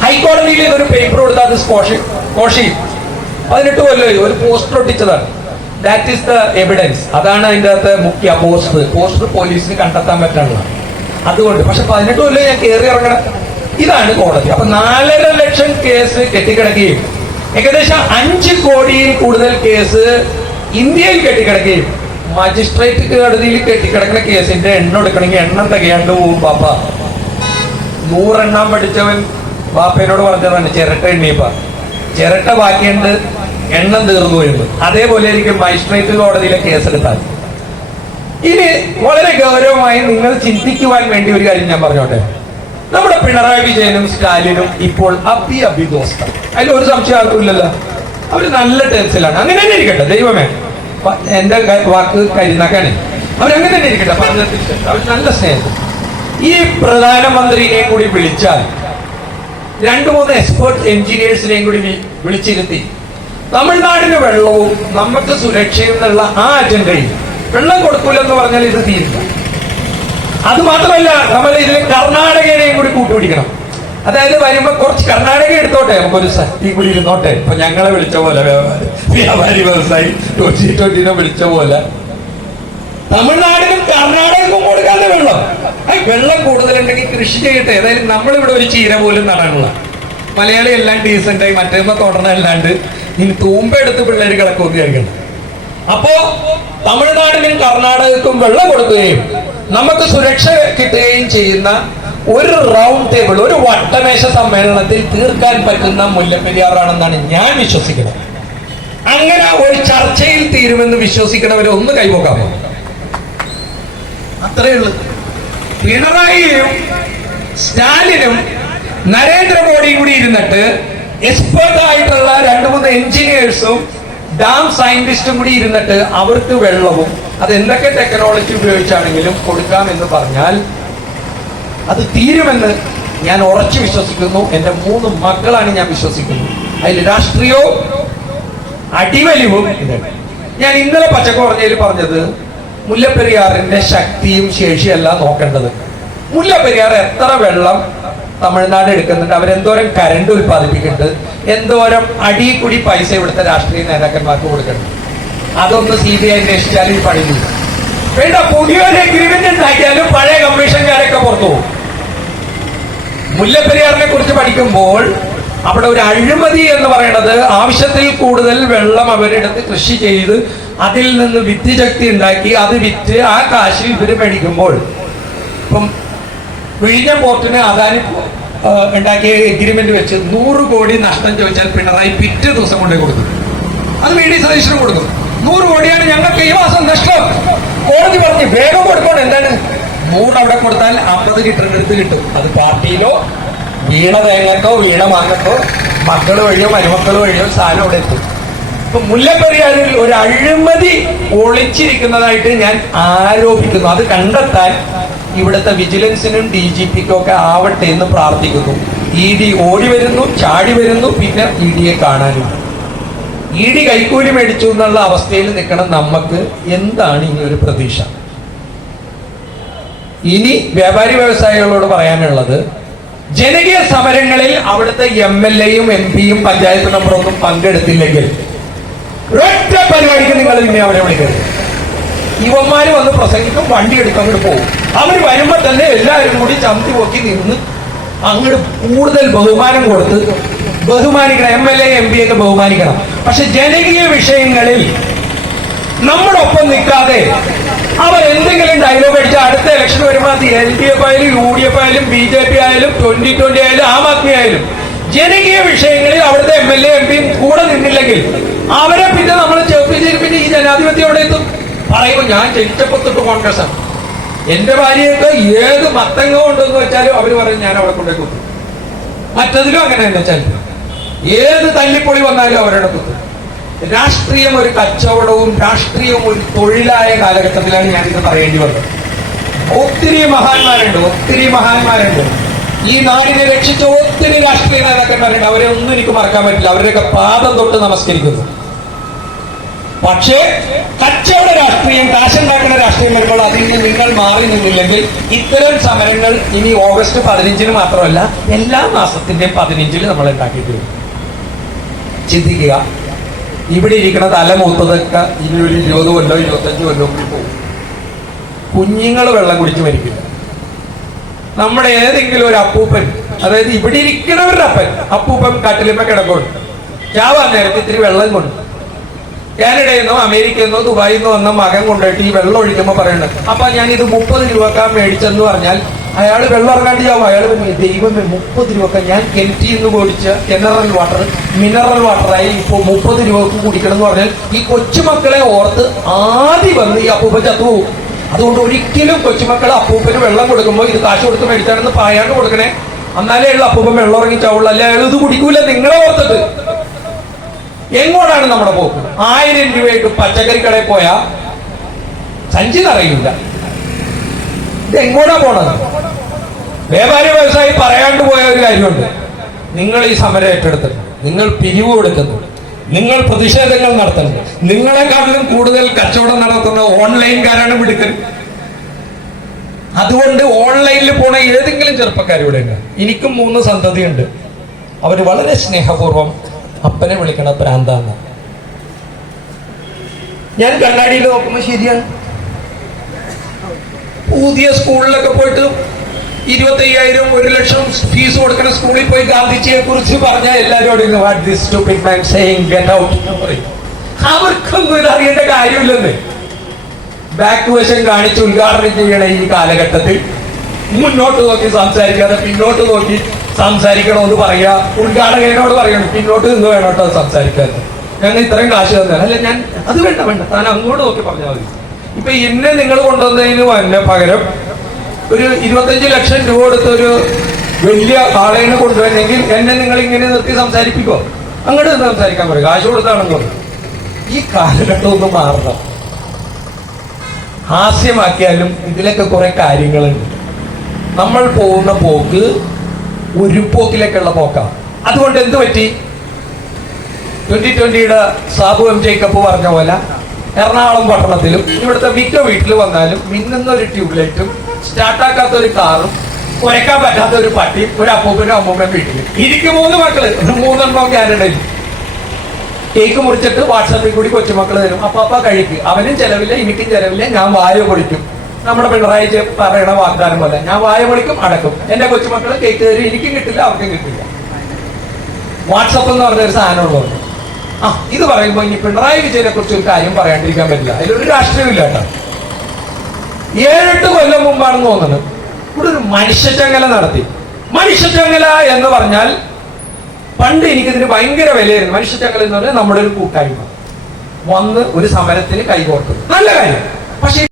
ഹൈക്കോടതിയിൽ ഇതൊരു പേപ്പർ കൊടുത്താൽ അത് സ്കോഷി കോഷി പതിനെട്ട് കൊല്ലമായി ഒരു പോസ്റ്റർ ഒട്ടിച്ചതാണ്. ദാറ്റ് ഈസ് ദ എവിഡൻസ് അതാണ് അതിന്റെ അകത്ത് മുഖ്യ പോസ്റ്റർ പോസ്റ്റർ പോലീസിന് കണ്ടെത്താൻ പറ്റുന്നത് അതുകൊണ്ട് പക്ഷെ പതിനെട്ട് കൊല്ലം ഞാൻ കയറി ഇറങ്ങണം. ഇതാണ് കോടതി. അപ്പൊ നാലര ലക്ഷം കേസ് കെട്ടിക്കിടക്കുകയും ഏകദേശം അഞ്ച് കോടിയിൽ കൂടുതൽ കേസ് ഇന്ത്യയിൽ കെട്ടിക്കിടക്കുകയും മജിസ്ട്രേറ്റ് കോടതിയിൽ കെട്ടിക്കിടക്കുന്ന കേസിന്റെ എണ്ണം എടുക്കണമെങ്കിൽ എണ്ണം തികയാണ്ട് പോവും പാപ്പ നൂറെണ്ണം പഠിച്ചവൻ ബാപ്പേനോട് പറഞ്ഞതാണ് ചിരട്ട എണ്ണിയപ്പ. ചിരട്ട ബാക്കിയുണ്ട് എണ്ണം തീർന്നു വരുന്നു അതേപോലെ ആയിരിക്കും മജിസ്ട്രേറ്റ് കോടതിയിലെ കേസെടുത്താൽ. ഇനി വളരെ ഗൗരവമായി നിങ്ങൾ ചിന്തിക്കുവാൻ വേണ്ടി ഒരു കാര്യം ഞാൻ പറഞ്ഞോട്ടെ. നമ്മുടെ പിണറായി വിജയനും സ്റ്റാലിനും ഇപ്പോൾ അഭി അഭിദോസ്ത അതിൽ ഒരു സംശയം ആർക്കും ഇല്ലല്ലോ. അവർ നല്ല ടെൻസിലാണ് അങ്ങനെ തന്നെ ഇരിക്കട്ടെ ദൈവമേ. എന്റെ വാക്ക് കരിനാക്കാണ് അവരങ്ങനെ തന്നെ ഇരിക്കട്ടെ പറഞ്ഞ അവർ നല്ല സ്നേഹം ഈ പ്രധാനമന്ത്രിയെയും കൂടി വിളിച്ചാൽ രണ്ടു മൂന്ന് എക്സ്പേർട്ട് എഞ്ചിനീയേഴ്സിനെയും കൂടി വിളിച്ചിരുത്തി. തമിഴ്നാടിന് വെള്ളവും നമുക്ക് സുരക്ഷയും എന്നുള്ള ആ അജണ്ടയിൽ വെള്ളം കൊടുക്കൂലെന്ന് പറഞ്ഞാൽ ഇത് തീരില്ല. അത് മാത്രമല്ല നമ്മൾ ഇതിൽ കർണാടകയെയും കൂടി കൂട്ടുപിടിക്കണം. അതായത് വരുമ്പോ കുറച്ച് കർണാടക എടുത്തോട്ടെ നമുക്കൊരു ശക്തി കൂടി ഇരുന്നോട്ടെ. ഇപ്പൊ ഞങ്ങളെ വിളിച്ച പോലെ വ്യാപാരി വ്യവസായി ട്വന്റി ട്വന്റിനെ വിളിച്ച പോലെ. തമിഴ്നാടിനും കർണാടകക്കും കൊടുക്കാതെ വെള്ളം. വെള്ളം കൂടുതലുണ്ടെങ്കിൽ കൃഷി ചെയ്യട്ടെ. അതായത് നമ്മളിവിടെ ഒരു ചീര പോലും നടാനുള്ള. മലയാളി എല്ലാം ഡീസന്റായി മറ്റേ തുടർന്നല്ലാണ്ട് ഇനി തൂമ്പെടുത്ത് പിള്ളേർ കിടക്കുമെന്ന് വിചാരിക്കണം. അപ്പോ തമിഴ്നാടിനും കർണാടകക്കും വെള്ളം കൊടുക്കുകയും നമുക്ക് സുരക്ഷ കിട്ടുകയും ചെയ്യുന്ന ഒരു റൗണ്ട് ടേബിൾ ഒരു വട്ടമേശ സമ്മേളനത്തിൽ തീർക്കാൻ പറ്റുന്ന മുല്ലപ്പെരിയാറാണെന്നാണ് ഞാൻ വിശ്വസിക്കുന്നത്. അങ്ങനെ ഒരു ചർച്ചയിൽ തീരുമെന്ന് വിശ്വസിക്കണവരെ ഒന്ന് കൈപോക്കാമോ അത്രയേ ഉള്ളൂ. പിണറായിയും സ്റ്റാലിനും നരേന്ദ്രമോദിയും കൂടി ഇരുന്നിട്ട് എക്സ്പേർട്ട് ആയിട്ടുള്ള രണ്ട് മൂന്ന് എഞ്ചിനീയേഴ്സും ഡാം സയന്റിസ്റ്റും കൂടി ഇരുന്നിട്ട് അവർക്ക് വെള്ളവും അത് എന്തൊക്കെ ടെക്നോളജി ഉപയോഗിച്ചാണെങ്കിലും കൊടുക്കാമെന്ന് പറഞ്ഞാൽ അത് തീരുമെന്ന് ഞാൻ ഉറച്ചു വിശ്വസിക്കുന്നു. എന്റെ മൂന്ന് മക്കളാണ് ഞാൻ വിശ്വസിക്കുന്നത്. അതിൽ രാഷ്ട്രീയവും അടിവലിവും ഞാൻ ഇന്നലെ പച്ചക്കോടതിയിൽ പറഞ്ഞത് മുല്ലപ്പെരിയാറിന്റെ ശക്തിയും ശേഷിയല്ല നോക്കേണ്ടത്. മുല്ലപ്പെരിയാർ എത്ര വെള്ളം തമിഴ്നാട് എടുക്കുന്നുണ്ട്. അവരെന്തോരം കരണ്ട് ഉൽപ്പാദിപ്പിക്കുന്നുണ്ട്. എന്തോരം അടി കൂടി പൈസ ഇവിടുത്തെ രാഷ്ട്രീയ നേതാക്കന്മാർക്ക് കൊടുക്കുന്നുണ്ട് അതൊന്ന് സി ബി ഐ അന്വേഷിച്ചാൽ ഈ പണി. വേണ്ട പുതിയൊരു എഗ്രിമെന്റ് ഉണ്ടാക്കിയാലും പഴയ കമ്മീഷൻകാരൊക്കെ പുറത്തു പോകും. മുല്ലപ്പെരിയാറിനെ കുറിച്ച് പഠിക്കുമ്പോൾ അവിടെ ഒരു അഴിമതി എന്ന് പറയുന്നത് ആവശ്യത്തിൽ കൂടുതൽ വെള്ളം അവരെടുത്ത് കൃഷി ചെയ്ത് അതിൽ നിന്ന് വിദ്യശക്തി ഉണ്ടാക്കി അത് വിറ്റ് ആ കാശിൽ ഇവർ മേടിക്കുമ്പോൾ ഇപ്പം വിഴിഞ്ഞ പോർട്ടിന് അദാനി ഉണ്ടാക്കിയ എഗ്രിമെന്റ് വെച്ച് നൂറ് കോടി നഷ്ടം ചോദിച്ചാൽ പിണറായി പിറ്റേ ദിവസം കൊണ്ടേ കൊടുക്കും. അത് വി ഡി കൊടുക്കും. നൂറ് കോടിയാണ് ഞങ്ങൾക്ക് ഈ മാസം നഷ്ടം. കോടതി പറഞ്ഞു വേഗം കൊടുക്കണം എന്താണ്? നൂറ് അവിടെ കൊടുത്താൽ അമ്പത് കിട്ടുന്നിടത്ത് കിട്ടും. അത് പാർട്ടിയിലോ വീണ തേങ്ങക്കോ വീണ മാങ്ങക്കോ മക്കൾ വഴിയോ മരുമക്കൾ വഴിയോ സാധനം അവിടെ എത്തും. ഇപ്പൊ മുല്ലപ്പെരിയാറിൽ ഒരു അഴിമതി ഒളിച്ചിരിക്കുന്നതായിട്ട് ഞാൻ ആരോപിക്കുന്നു. അത് കണ്ടെത്താൻ ഇവിടുത്തെ വിജിലൻസിനും ഡി ജി പിക്കും ഒക്കെ ആവട്ടെ എന്ന് പ്രാർത്ഥിക്കുന്നു. ഇ ഡി ഓടി വരുന്നു ചാടി വരുന്നു പിന്നെ ഇ ഡിയെ കാണാനും ഇ ഡി കൈക്കൂലി മേടിച്ചു എന്നുള്ള അവസ്ഥയിൽ നിൽക്കണം നമുക്ക് എന്താണ് ഇനി ഒരു പ്രതീക്ഷ? ഇനി വ്യാപാരി വ്യവസായികളോട് പറയാനുള്ളത് ജനകീയ സമരങ്ങളിൽ അവിടുത്തെ എം എൽ എയും എം പിയും പഞ്ചായത്ത് മെമ്പറൊന്നും പങ്കെടുത്തില്ലെങ്കിൽ ഒരൊറ്റ പരിപാടിക്ക് നിങ്ങൾ ഇനി അവരെ വിളിക്കരുത്. ഇവന്മാര് വന്ന് പ്രസംഗിക്കും വണ്ടി എടുക്കും അങ്ങോട്ട് പോകും. അവർ വരുമ്പോ തന്നെ എല്ലാവരും കൂടി ചന്തി പൊക്കി നിന്ന് അങ്ങോട്ട് കൂടുതൽ ബഹുമാനം കൊടുത്ത് ബഹുമാനിക്കണം. M L A M P ഒക്കെ ബഹുമാനിക്കണം. പക്ഷെ ജനകീയ വിഷയങ്ങളിൽ നമ്മുടെ ഒപ്പം നിൽക്കാതെ അവർ എന്തെങ്കിലും ഡയലോഗ് അടിച്ച അടുത്ത ഇലക്ഷൻ വരുമ്പോൾ അത് എൽ ഡി എഫ് ആയാലും യു ഡി എഫ് ആയാലും ബി ജെ പി ആയാലും ട്വന്റി ട്വന്റി ആയാലും ആം ആദ്മി ആയാലും ജനകീയ വിഷയങ്ങളിൽ അവിടുത്തെ എം എൽ എ എം പിയും കൂടെ നിന്നില്ലെങ്കിൽ അവരെ പിന്നെ നമ്മൾ ചേർപ്പിച്ചതിന് പിന്നെ ഈ ജനാധിപത്യയോടെ എത്തും? പറയുമ്പോൾ ഞാൻ ജനിച്ചപ്പോൾ തൊട്ട് കോൺഗ്രസ് ആണ് എന്റെ ഭാര്യയൊക്കെ ഏത് മത്തങ്ങ ഉണ്ടെന്ന് വെച്ചാലും അവർ പറയും ഞാൻ അവിടെ കൊണ്ടേ കുത്തും. മറ്റതിലും അങ്ങനെ തന്നെ വെച്ചാൽ ഏത് തല്ലിപ്പൊളി വന്നാലും അവരുടെ കുത്തും. രാഷ്ട്രീയം ഒരു കച്ചവടവും രാഷ്ട്രീയവും ഒരു തൊഴിലായ കാലഘട്ടത്തിലാണ് ഞാനിത് പറയേണ്ടി വന്നത്. ഒത്തിരി മഹാന്മാരുണ്ട് ഒത്തിരി മഹാന്മാരുണ്ട്. ഈ നാടിനെ രക്ഷിച്ച ഒത്തിരി രാഷ്ട്രീയ നേതാക്കന്മാരുണ്ട്. അവരെ ഒന്നും എനിക്ക് മറക്കാൻ പറ്റില്ല. അവരുടെയൊക്കെ പാദം തൊട്ട് നമസ്കരിക്കുന്നു. പക്ഷേ കച്ചവട രാഷ്ട്രീയം കാശുണ്ടാക്കുന്ന രാഷ്ട്രീയം വരുമ്പോൾ അതിൽ നിന്ന് നിങ്ങൾ മാറി നിന്നില്ലെങ്കിൽ ഇത്തരം സമരങ്ങൾ ഇനി ഓഗസ്റ്റ് പതിനഞ്ചിന് മാത്രമല്ല എല്ലാ മാസത്തിന്റെയും പതിനഞ്ചിന് നമ്മൾ ഉണ്ടാക്കിയിട്ട് വരും ചിന്തിക്കുക. ഇവിടെ ഇരിക്കുന്ന തലമൂത്തതൊക്കെ ഇനി ഒരു ഇരുപത് കൊല്ലോ ഇരുപത്തഞ്ച് കൊല്ലോ കൂടി പോകും. കുഞ്ഞുങ്ങൾ വെള്ളം കുടിച്ച് മരിക്കില്ല. നമ്മുടെ ഏതെങ്കിലും ഒരു അപ്പൂപ്പൻ അതായത് ഇവിടെ ഇരിക്കുന്നവരുടെ അപ്പൻ അപ്പൂപ്പൻ കട്ടിലിപ്പ കിടക്കുന്നുണ്ട് ഞാൻ നേരത്തെ ഇത്തിരി വെള്ളം കൊണ്ട്. കാനഡയിൽ നിന്നോ അമേരിക്കയിൽ നിന്നോ ദുബായിൽ നിന്നോ വന്ന മകൻ കൊണ്ടുപോയിട്ട് ഈ വെള്ളം ഒഴിക്കുമ്പോൾ പറയുന്നത് അപ്പൊ ഞാൻ ഇത് മുപ്പത് രൂപക്കാൻ മേടിച്ചെന്ന് പറഞ്ഞാൽ അയാൾ വെള്ളം ഇറങ്ങാണ്ട് ചാവും അയാൾ ദൈവമേ മുപ്പത് രൂപക്ക ഞാൻ കെന്റിൽ നിന്ന് കുടിച്ച ജനറൽ വാട്ടർ മിനറൽ വാട്ടറായി ഇപ്പൊ മുപ്പത് രൂപക്ക് കുടിക്കണം എന്ന് പറഞ്ഞാൽ ഈ കൊച്ചുമക്കളെ ഓർത്ത് ആദ്യം വന്ന് ഈ അപ്പൂപ്പൻ ചത്തുപോകും അതുകൊണ്ട് ഒരിക്കലും കൊച്ചുമക്കൾ അപ്പൂപ്പന് വെള്ളം കൊടുക്കുമ്പോൾ ഇത് കാശ് കൊടുത്ത് മേടിച്ചാണെന്ന് പറയാണ്ട് കൊടുക്കണേ. എന്നാലേ ഉള്ളു അപ്പൂപ്പൻ വെള്ളം ഇറങ്ങി ചാവുള്ളൂ. അല്ലെ? അയാൾ ഇത് കുടിക്കൂല. നിങ്ങളെ ഓർത്തിട്ട് എങ്ങോട്ടാണ് നമ്മുടെ പോക്ക്? ആയിരം രൂപയ്ക്ക് പച്ചക്കറി കടയിൽ പോയാ സഞ്ചി നിറയില്ല ഇത് എങ്ങോട്ടാ പോണത്? വ്യാപാരി വ്യവസായി പറയാണ്ട് പോയ ഒരു കാര്യമുണ്ട്. നിങ്ങൾ ഈ സമരം ഏറ്റെടുത്തിട്ടുണ്ട് നിങ്ങൾ പിരിവ് കൊടുക്കുന്നു നിങ്ങൾ പ്രതിഷേധങ്ങൾ നടത്തണം നിങ്ങളെക്കാട്ടിലും കൂടുതൽ കച്ചവടം നടത്തുന്ന ഓൺലൈൻകാരാണ് മിടുക്കൻ. അതുകൊണ്ട് ഓൺലൈനിൽ പോണ ഏതെങ്കിലും ചെറുപ്പക്കാർ ഇവിടെ ഉണ്ട്. എനിക്കും മൂന്ന് സന്തതിയുണ്ട്. അവർ വളരെ സ്നേഹപൂർവം അപ്പനെ വിളിക്കണ പ്രാന്താന്ന്. ഞാൻ കണ്ണാടിയിൽ നോക്കുമ്പോൾ ശരിയാണ്. പുതിയ സ്കൂളിലൊക്കെ പോയിട്ട് ഇരുപത്തയ്യായിരം ഒരു ലക്ഷം ഫീസ് കൊടുക്കുന്ന സ്കൂളിൽ പോയി ഗാന്ധിജിയെ കുറിച്ച് പറഞ്ഞ എല്ലാവരോടും what this stupid man saying? Get പറയും. അവർക്കൊന്നും ഇത് അറിയേണ്ട കാര്യമില്ലെന്ന്. ബാക്ക് വശം കാണിച്ച് ഉദ്ഘാടനം ചെയ്യണ ഈ കാലഘട്ടത്തിൽ. മുന്നോട്ട് നോക്കി സംസാരിക്കാതെ പിന്നോട്ട് നോക്കി സംസാരിക്കണമെന്ന് പറയാ ഉദ്ഘാടകനോട് പറയണം പിന്നോട്ട് നിന്ന് വേണം കേട്ടോ സംസാരിക്കാൻ. ഞങ്ങൾ ഇത്രയും കാശ് തന്നെ അല്ല ഞാൻ അത് വേണ്ട വേണ്ട. താൻ അങ്ങോട്ട് നോക്കി പറഞ്ഞാൽ മതി. ഇപ്പൊ എന്നെ നിങ്ങൾ കൊണ്ടുവന്നതിന് പകരം ഒരു ഇരുപത്തഞ്ച് ലക്ഷം രൂപ കൊടുത്ത ഒരു വലിയ ആളെയാണ് കൊണ്ടുവരണമെങ്കിൽ എന്നെ നിങ്ങൾ ഇങ്ങനെ നിർത്തി സംസാരിപ്പിക്കോ? അങ്ങോട്ട് സംസാരിക്കാൻ പറയും. കാശ് കൊടുത്താണെന്ന് ഈ കാലഘട്ടം ഒന്ന് മാറണം. ഹാസ്യമാക്കിയാലും ഇതിലൊക്കെ കുറെ കാര്യങ്ങളുണ്ട്. നമ്മൾ പോകുന്ന പോക്ക് ഒരു പോക്കിലേക്കുള്ള പോക്കാണ് അതുകൊണ്ട് എന്ത് പറ്റി? ട്വന്റി ട്വന്റിയുടെ സാബു എം ജേക്കപ്പ് പറഞ്ഞ പോലെ എറണാകുളം പട്ടണത്തിലും ഇവിടുത്തെ മിക്ക വീട്ടിൽ വന്നാലും മിന്നുന്ന ഒരു ട്യൂബ്ലൈറ്റും സ്റ്റാർട്ടാക്കാത്ത ഒരു കാറും കുരക്കാൻ പറ്റാത്ത ഒരു പട്ടി ഒരു അപ്പൂപ്പനും അമ്മൂമ്മയും വീട്ടിൽ എനിക്ക് മൂന്ന് മക്കൾ മൂന്നെണ്ണം കാനഡയിൽ കേക്ക് മുറിച്ചിട്ട് വാട്സാപ്പിൽ കൂടി കൊച്ചുമക്കൾ തരും. അപ്പൊ അപ്പ കഴിക്കും. അവനും ചെലവില്ല എനിക്കും ചെലവില്ല ഞാൻ വായ പൊളിക്കും. നമ്മുടെ പിണറായി പറയണ വാഗ്ദാനം പോലെ ഞാൻ വായ പൊളിക്കും അടക്കും. എന്റെ കൊച്ചുമക്കൾ കേക്ക് തരും. എനിക്കും കിട്ടില്ല അവർക്കും കിട്ടില്ല. വാട്സപ്പ് എന്ന് പറഞ്ഞ ഒരു സാധനം ഉള്ളതുകൊണ്ട് ആ ഇത് പറയുമ്പോൾ ഇനി പിണറായി വിജയനെ കുറിച്ച് ഒരു കാര്യം പറയാണ്ടിരിക്കാൻ പറ്റില്ല. അതിലൊരു രാഷ്ട്രീയമില്ല കേട്ടോ. ഏഴെട്ട് കൊല്ലം മുമ്പാണെന്ന് തോന്നുന്നത് ഇവിടെ ഒരു മനുഷ്യച്ചങ്ങല നടത്തി. മനുഷ്യച്ചങ്ങല എന്ന് പറഞ്ഞാൽ പണ്ട് എനിക്കിതിന് ഭയങ്കര വിലയായിരുന്നു. മനുഷ്യച്ചങ്ങല എന്ന് പറഞ്ഞാൽ നമ്മുടെ ഒരു കൂട്ടായ്മ. വന്ന് ഒരു സമരത്തിന് കൈകോർക്കും നല്ല കാര്യം. പക്ഷെ